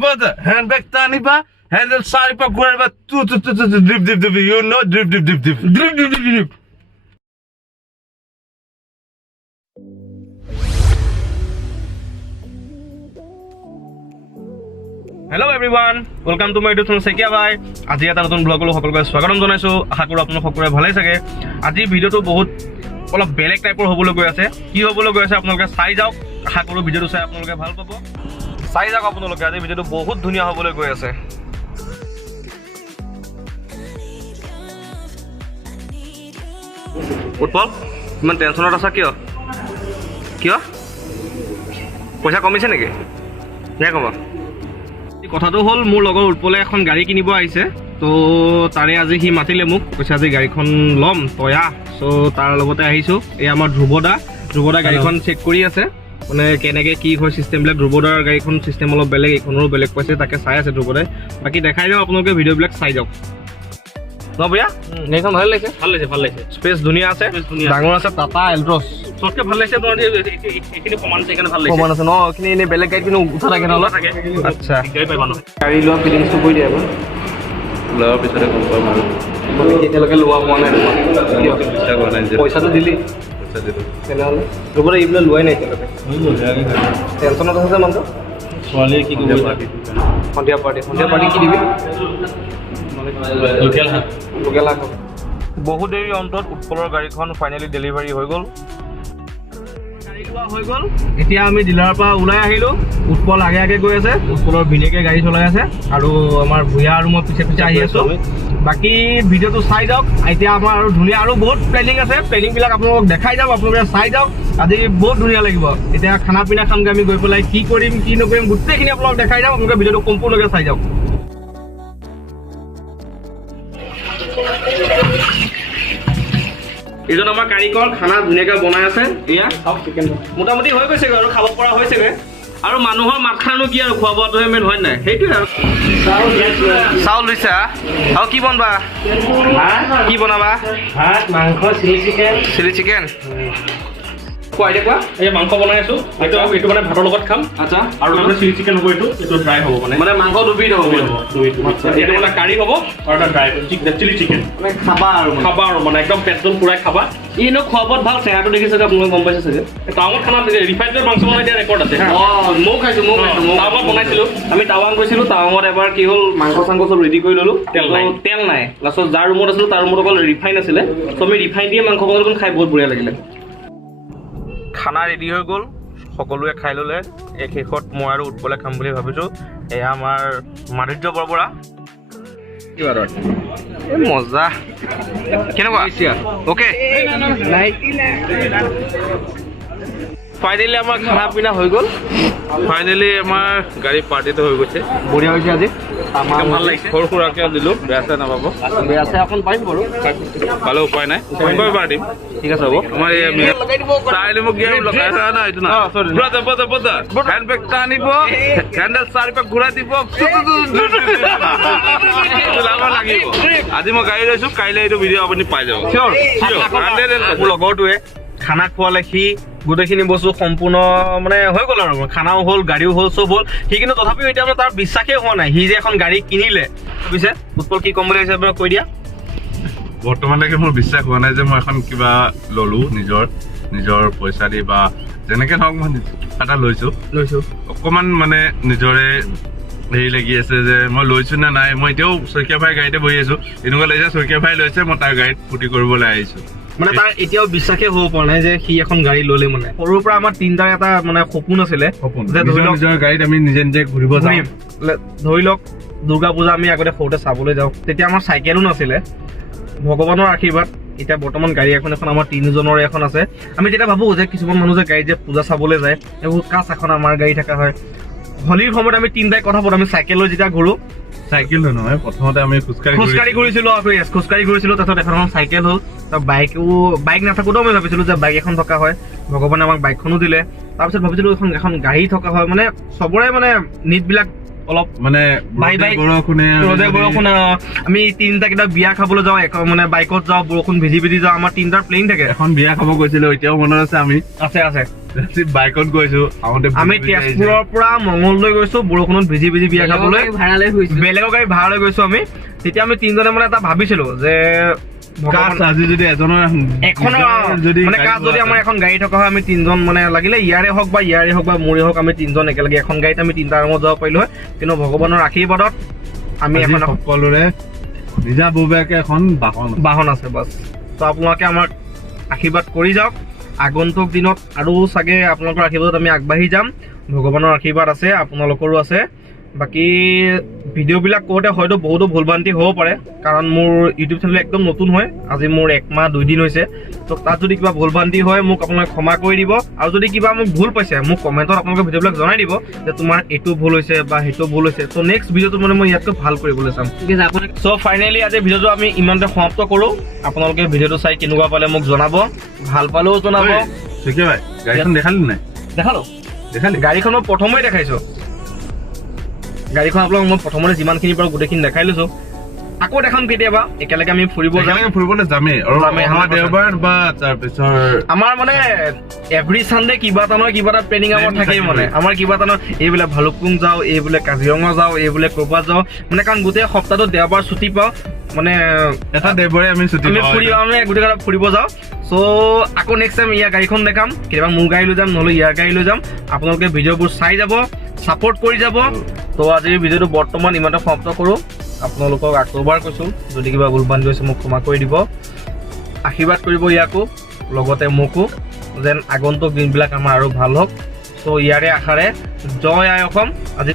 brother. Handbrake taniba, handle side pa grab drip drip drip. You know drip drip drip drip. Drip drip drip drip. Hello everyone, welcome to my YouTube channel Sekia Bhai. আজি এটা নতুন blog লৈ সকলোকে স্বাগতম জনাইছো। আশা কৰো আপোনালোক সকলোৰে ভালেই থাকে। আজি ভিডিওটো বহুত অলপ বেলেগ টাইপৰ হ'বলৈ গৈ আছে। কি হ'বলৈ গৈ আছে আপোনালোকে চাই যাওক। আশা কৰো ভিডিওটো চাই আপোনালোকে ভাল পাব। চাই যাওক আপোনালোকে, আজি ভিডিওটো বহুত ধুনীয়া হ'বলৈ গৈ আছে। উৎপল, ইমান টেনচনত আছা কিয়? কিয়? পইচা কমিছে নেকি? নাই কমা। কথাটো হ'ল মোৰ লগৰ উৎপলে এখন গাড়ী কিনিব আহিছে, তো তাৰে আজি সি মাতিলে মোক, কৈছে আজি গাড়ীখন ল'ম তই আহ। চ' তাৰ লগতে আহিছোঁ। এই আমাৰ ধ্ৰুৱদা গাড়ীখন চেক কৰি আছে, মানে কেনেকৈ কি হয় চিষ্টেমবিলাক। ধ্ৰুৱদাৰ গাড়ীখন চিষ্টেম অলপ বেলেগ, এইখনৰো বেলেগ পাইছে, তাকে চাই আছে ধ্ৰুৱদাই। বাকী দেখাই দিওঁ আপোনালোকে, ভিডিঅ'বিলাক চাই যাওক ন ভৈয়া। গাড়ীখন ভাল লাগিছে, ভাল লাগিছে। স্পেচ ধুনীয়া আছে, ডাঙৰ আছে। টাটা এল্ট্ৰছ চবতকৈ ভাল লাগিছে। তোমাৰ এইখিনি সমান আছে, সেইকাৰণে ভাল লাগিছে। সমান আছে ন, এইখিনি এনেই বেলেগ গাড়ীত কিন্তু উঠা থাকে ন অলপ। আচ্ছা, গাড়ী লোৱা ফিলিংছটো কৈ দিয়া এবাৰ। লোৱাৰ পিছতে গম পাম আৰু এতিয়ালৈকে লোৱা হোৱা নাই। পইচাটো দিলি? পইচা দিলোঁ। তেনেহ'লে তোৰ এইবিলাক লোৱাই নাই এতিয়ালৈকে। টেনশ্যনত আছে যে মানুহটো। ছোৱালীয়ে কি কৰিব? সন্ধিয়া পাৰ্টি কি দিবি? লোকেল হাঁহ। বহুত দেৰি অন্তত উৎপলৰ গাড়ীখন ফাইনেলি ডেলিভাৰী হৈ গ'ল। গাড়ী লোৱা হৈ গ'ল। এতিয়া আমি ডিলাৰৰ পৰা ওলাই আহিলোঁ। উৎপল আগে গৈ আছে, উৎপলৰ ভিনিয়েকে গাড়ী চলাই আছে, আৰু আমাৰ ভূঞা আৰু মই পিছে আহি আছোঁ। বাকী ভিডিঅ'টো চাই যাওক। এতিয়া আমাৰ আৰু ধুনীয়া আৰু বহুত প্লেনিং আছে। প্লেনিংবিলাক আপোনালোকক দেখাই যাওক, আপোনালোকে চাই যাওক। আজি বহুত ধুনীয়া লাগিব। এতিয়া খানা পিনা খামগৈ আমি, গৈ পেলাই কি কৰিম কি নকৰিম গোটেইখিনি আপোনালোকক দেখাই যাওক। আপোনালোকে ভিডিঅ'টো সম্পূৰ্ণকৈ চাই যাওক। এইজন আমাৰ কাৰিকৰ, খানা ধুনীয়াকৈ বনাই আছে। এয়া মোটামুটি হৈ গৈছেগৈ আৰু খাব পৰা হৈছেগৈ। আৰু মানুহৰ মাত খানো কি আৰু, খোৱা বোৱাটোহে মেইন, হয় নাই? সেইটোৱে আৰু। চাউল লৈছা আৰু কি বনবা? কি বনাবা? ভাত, মাংস, চিলি চিকেন। কোৱা এতিয়া কোৱা। এই মাংস বনাই আছো, এইটো মানে ভাতৰ লগত খাম। আচ্ছা, আৰু তাৰপিছত চিলি চিকেন হ'ব, এইটো ড্ৰাই হ'ব, মানে মাংস দুবিধ হ'ব। এইটো মানে কাৰী হ'ব আৰু এটা ড্ৰাই চিলি চিকেন। মানে খাবা আৰু মানে একদম পেটজন পুৰাই খাবা। ই এনেও খোৱা বোৱাত ভাল, চেহেৰাটো দেখিছে যে আপোনালোকে গম পাইছে চাগে। টাৱাঙত খানা ৰিফাইণ্ড মাংস বনাই দিয়া ৰেকৰ্ড আছে। ময়ো খাইছোঁ। টাৱাঙত বনাইছিলোঁ। আমি টাৱাং গৈছিলোঁ। টাৱাঙত এবাৰ কি হ'ল, মাংস চাংস চব ৰেডি কৰি ল'লোঁ, তেল নাই। লাষ্টত যাৰ ৰুমত আছিলোঁ তাৰ ৰুমত অকল ৰিফাইন আছিলে, ত' আমি ৰিফাইন দিয়ে মাংস বনালোঁ, খাই বহুত বঢ়িয়া লাগিলে। খানা ৰেডি হৈ গ'ল, সকলোৱে খাই ল'লে। এই শেষত মই আৰু উৎপলে খাম বুলি ভাবিছোঁ। এয়া আমাৰ মাধুৰ্য বৰবৰা। এই মজা, কেনেকুৱা? অ'কে। ফাইনেলি আমাৰ খানা পিনা হৈ গ'ল। ফাইনেলি আমাৰ গাড়ী পাৰ্টিটো হৈ গৈছে। বঢ়িয়া হৈছে আজি, ভাল লাগিছে। সৰু সুৰাকৈ দিলোঁ, বেয়া চেয়া নাপাব। বেয়া চেয়া অকণ পাৰিম বাৰু, পালে উপায় নাই। দিম, ঠিক আছে হ'ব। আমাৰ এই মোক লগাই এইটো না, হেণ্ডবেগ টানিব, হেণ্ডেল চাৰিপাক ঘূৰাই দিব, লাগিব। আজি মই গাড়ী লৈছোঁ, কাইলৈ এইটো ভিডিঅ' আপুনি পাই যাব। মোৰ লগৰটোৱে খানা খোৱালে, সি গোটেইখিনি বস্তু সম্পূৰ্ণ মানে হৈ গ'ল আৰু, খানাও হ'ল, গাড়ীও হ'ল, চব হ'ল। সি কিন্তু তথাপিও এতিয়া মানে তাৰ বিশ্বাসেই হোৱা নাই, সি যে এখন গাড়ী কিনিলে। পিছে উৎপল কি ক'ম বুলি ভাবিছে কৈ দিয়া। বৰ্তমানলৈকে মোৰ বিশ্বাস হোৱা নাই যে মই এখন কিবা ল'লোঁ নিজৰ পইচা দি, বা যেনেকৈ ধৰক মই এটা লৈছোঁ। অকণমান মানে নিজৰে হেৰি লাগি আছে যে মই লৈছোঁ নে নাই। মই এতিয়াও শইকীয়া ভাইৰ গাড়ীতে বহি আছোঁ, এনেকুৱা লাগিছে শইকীয়া ভাই লৈছে, মই তাৰ গাড়ীত ফূৰ্তি কৰিবলৈ আহিছোঁ। মানে তাৰ এতিয়াও বিশ্বাসে হ'ব পৰা নাই যে সি এখন গাড়ী ল'লে। মানে সৰুৰ পৰা আমাৰ তিনিটাৰ এটা মানে সপোন আছিলে যে ধৰি লওক নিজৰ গাড়ীত আমি নিজে ঘূৰিব যাম। ধৰি লওক দুৰ্গা পূজা আমি আগতে সৰুতে চাবলৈ যাওঁ, তেতিয়া আমাৰ চাইকেলো নাছিলে। ভগৱানৰ আশীৰ্বাদ, এতিয়া বৰ্তমান গাড়ী এখন আমাৰ তিনিজনৰে এখন আছে। আমি যেতিয়া ভাবোঁ যে কিছুমান মানুহ যে গাড়ীত যে পূজা চাবলৈ যায়, এইবোৰ কাছ এখন আমাৰ গাড়ী থকা হয়। হোলীৰ সময়ত আমি তিনিটাই কথা পাতোঁ, আমি চাইকেল লৈ যেতিয়া ঘূৰোঁ। চাইকেল নহয়, প্ৰথমতে আমি খোজকাঢ়ি ঘূৰিছিলোঁ। তাৰপিছত এখন চাইকেল হ'ল, তাৰ বাইক নাথাকোঁতেও আমি ভাবিছিলোঁ যে বাইক এখন থকা হয়। ভগৱানে আমাক বাইকখনো দিলে। তাৰপিছত ভাবিছিলোঁ এখন গাড়ী থকা হয়। মানে চবৰে মানে নিডবিলাক অলপ মানে বৰষুণে আমি তিনিটা কেইটা বিয়া খাবলৈ যাওঁ, মানে বাইকত যাওঁ, বৰষুণ ভিজি যাওঁ। আমাৰ তিনিটাৰ প্লেন থাকে। এখন বিয়া খাব গৈছিলোঁ, এতিয়াও মনত আছে। আমি আছে বাইকত গৈছো আহোঁতে আমি তেজপুৰৰ পৰা মঙলদৈ গৈছো বৰষুণত ভিজি ভিজি বিয়া খাবলৈ বেলেগৰ গাড়ী ভাড়া লৈ গৈছো আমি তেতিয়া আমি তিনিজনে মানে এটা ভাবিছিলো যে আজি যদি এজনৰ যদি আমাৰ এখন গাড়ী থকা হয় আমি তিনজন মানে লাগিলে ইয়াৰে হওক বা মোৰে হওক আমি তিনজন একেলগে এখন গাড়ীত আমি তিনিটা ৰুমত যাব পাৰিলো হয় কিন্তু ভগৱানৰ আশীৰ্বাদত আমি এখন সকলোৰে নিজাববীয়াকে এখন বাহন আছে বাছ তো আপোনালোকে আমাক আশীৰ্বাদ কৰি যাওক আগন্তুক দিনত আৰু চাগে আপোনালোকৰ আশীৰ্বাদত আমি আগবাঢ়ি যাম ভগৱানৰ আশীৰ্বাদ আছে আপোনালোকৰো আছে বাকী ভিডিঅ'বিলাক কৰোঁতে হয়তো বহুতো ভুল ভ্ৰান্তি হ'ব পাৰে কাৰণ মোৰ ইউটিউব চেনেল একদম নতুন হয় আজি মোৰ 1 মাহ 2 দিন হৈছে তো তাত যদি কিবা ভুল ভ্ৰান্তি হয় মোক আপোনালোকে ক্ষমা কৰি দিব আৰু যদি কিবা মোক ভুল পাইছে মোক কমেণ্টত আপোনালোকে ভিডিঅ'বিলাক জনাই দিব যে তোমাৰ এইটো ভুল হৈছে বা সেইটো ভুল হৈছে তো নেক্সট ভিডিঅ'টো মানে মই ইয়াতকৈ ভাল কৰিবলৈ চাম চ' ফাইনেলি আজি ভিডিঅ'টো আমি ইমানতে সমাপ্ত কৰোঁ আপোনালোকে ভিডিঅ'টো চাই কেনেকুৱা পালে মোক জনাব ভাল পালেও জনাব ঠিকে ভাই গাড়ীখন দেখালি নাই দেখালো গাড়ীখন মই প্ৰথমেই দেখাইছোঁ গাড়ীখন আপোনালোক মই প্ৰথমতে যিমানখিনি পাৰোঁ গোটেইখিনি দেখাই লৈছোঁ আকৌ দেখাম কেতিয়াবা একেলগে আমি ফুৰিবলৈ যামেই আৰু দেওবাৰ বা তাৰপিছৰ আমাৰ মানে এভৰি চানডে কিবা এটা নহয় কিবা এটা প্লেনিং আমাৰ থাকেই মানে আমাৰ কিবা এটা নহয় এইবোলে ভালুকপুং যাওঁ এইবোলে কাজিৰঙা যাওঁ এইবোলে ক'ৰবাত যাওঁ মানে কাৰণ গোটেই সপ্তাহটোত দেওবাৰ ছুটি পাওঁ মানে এটা দেওবাৰে আমি গোটেই ফুৰিব যাওঁ চ' আকৌ নেক্সট টাইম ইয়াৰ গাড়ীখন দেখাম কেতিয়াবা মোৰ গাড়ী লৈ যাম নহ'লে ইয়াৰ গাড়ী লৈ যাম আপোনালোকে ভিডিঅ'বোৰ চাই যাব ছাপোৰ্ট কৰি যাব তো আজিৰ ভিডিঅ'টো বৰ্তমান ইমানতে সমাপ্ত কৰোঁ আপোনালোকক আকৌ এবাৰ কৈছোঁ যদি কিবা ভুল ভ্ৰান্তি হৈছে মোক ক্ষমা কৰি দিব আশীৰ্বাদ কৰিব ইয়াকো লগতে মোকো যেন আগন্তুক দিনবিলাক আমাৰ আৰু ভাল হওক চ' ইয়াৰে আশাৰে জয় আই অসম আজি